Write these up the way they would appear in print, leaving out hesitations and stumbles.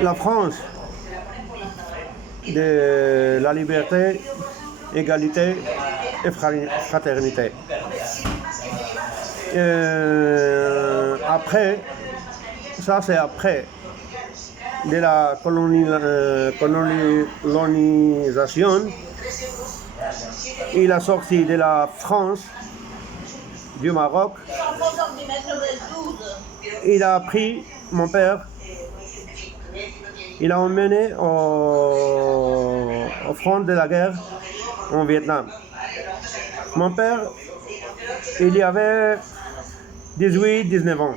la France de la liberté, égalité et fraternité. Après, ça c'est après de la colonisation, il a sorti de la France, du Maroc, il a pris mon père, il a emmené au front de la guerre en Vietnam. Mon père, il y avait 18-19 ans.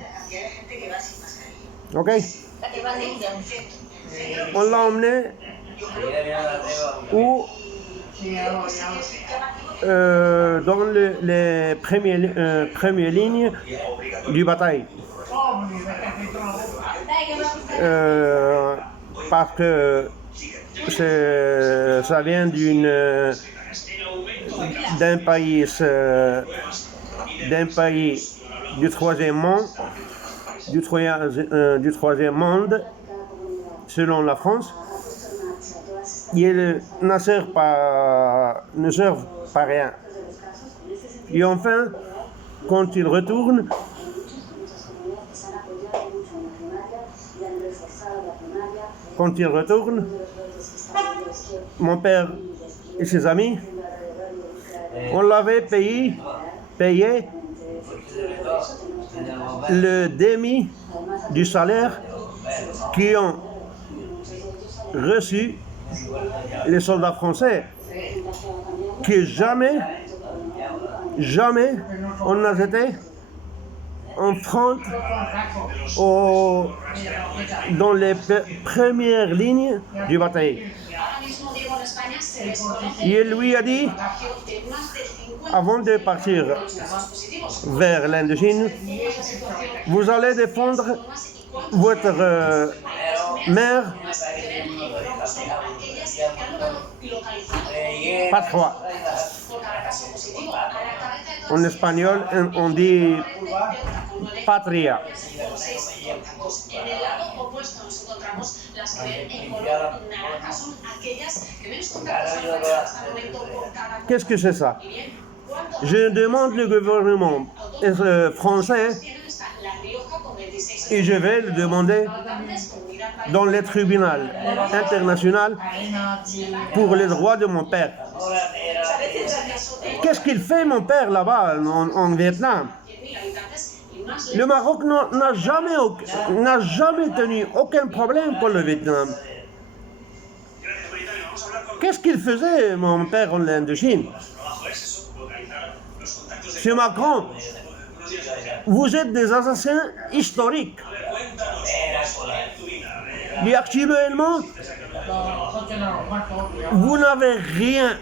Ok? On l'a emmené où dans les premières lignes du bataille. Parce que ça vient d'un pays du troisième monde, selon la France, ils ne servent pas rien. Et enfin, quand ils retournent, mon père et ses amis, on l'avait payé le demi du salaire qui ont reçu les soldats français, que jamais on n'a été en front dans les premières lignes du bataille. Et il lui a dit, avant de partir vers l'Indochine, vous allez défendre votre mère, patria. En espagnol, on dit patria. Qu'est-ce que c'est ça? Je demande le gouvernement français et je vais le demander dans le tribunal international pour les droits de mon père. Qu'est-ce qu'il fait mon père là-bas en Vietnam? Le Maroc n'a jamais tenu aucun problème pour le Vietnam. Qu'est-ce qu'il faisait mon père en Indochine? Monsieur Macron, vous êtes des assassins historiques. Et actuellement, vous n'avez rien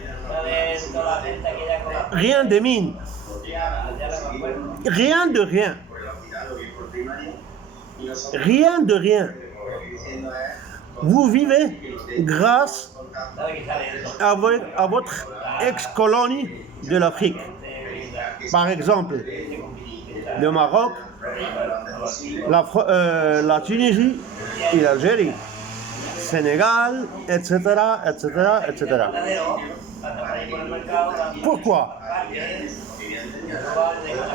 de mine. Rien de rien. Rien de rien. Vous vivez grâce à votre ex-colonie de l'Afrique. Par exemple, le Maroc, la Tunisie et l'Algérie, Sénégal, etc., etc., etc. Pourquoi?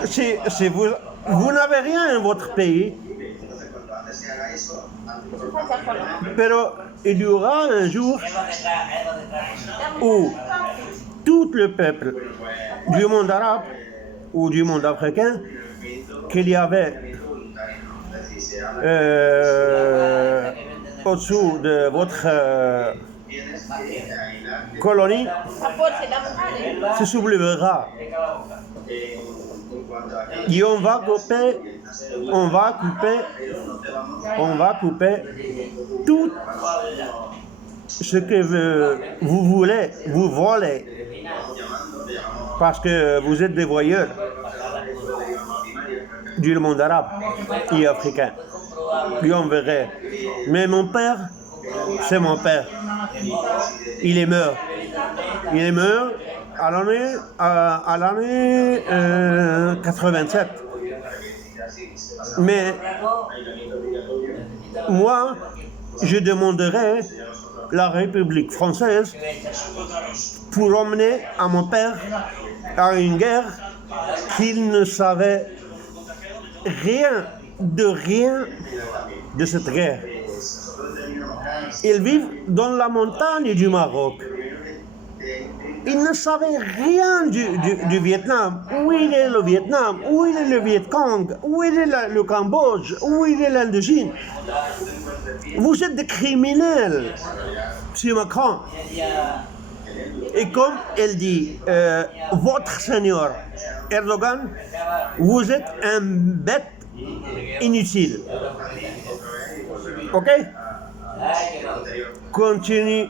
Si vous n'avez rien en votre pays, mais il y aura un jour où tout le peuple du monde arabe ou du monde africain qu'il y avait au-dessous de votre colonie se soulèvera. Et on va couper tout ce que vous volez, parce que vous êtes des voyeurs du monde arabe et africain. Et on verrait. Mais mon père, c'est mon père. Il est mort à l'année 87. Mais moi, je demanderai la République française pour emmener à mon père à une guerre qu'il ne savait rien de cette guerre. Ils vivent dans la montagne du Maroc. Ils ne savaient rien du Vietnam. Où il est le Vietnam? Où il est le Viet Cong? Où il est le Cambodge? Où il est l'Indochine? Vous êtes des criminels, M. Macron. Et comme elle dit, votre seigneur Erdogan, vous êtes un bête inutile. Ok? Continue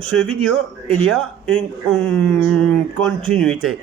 ce vidéo, il y a une continuité.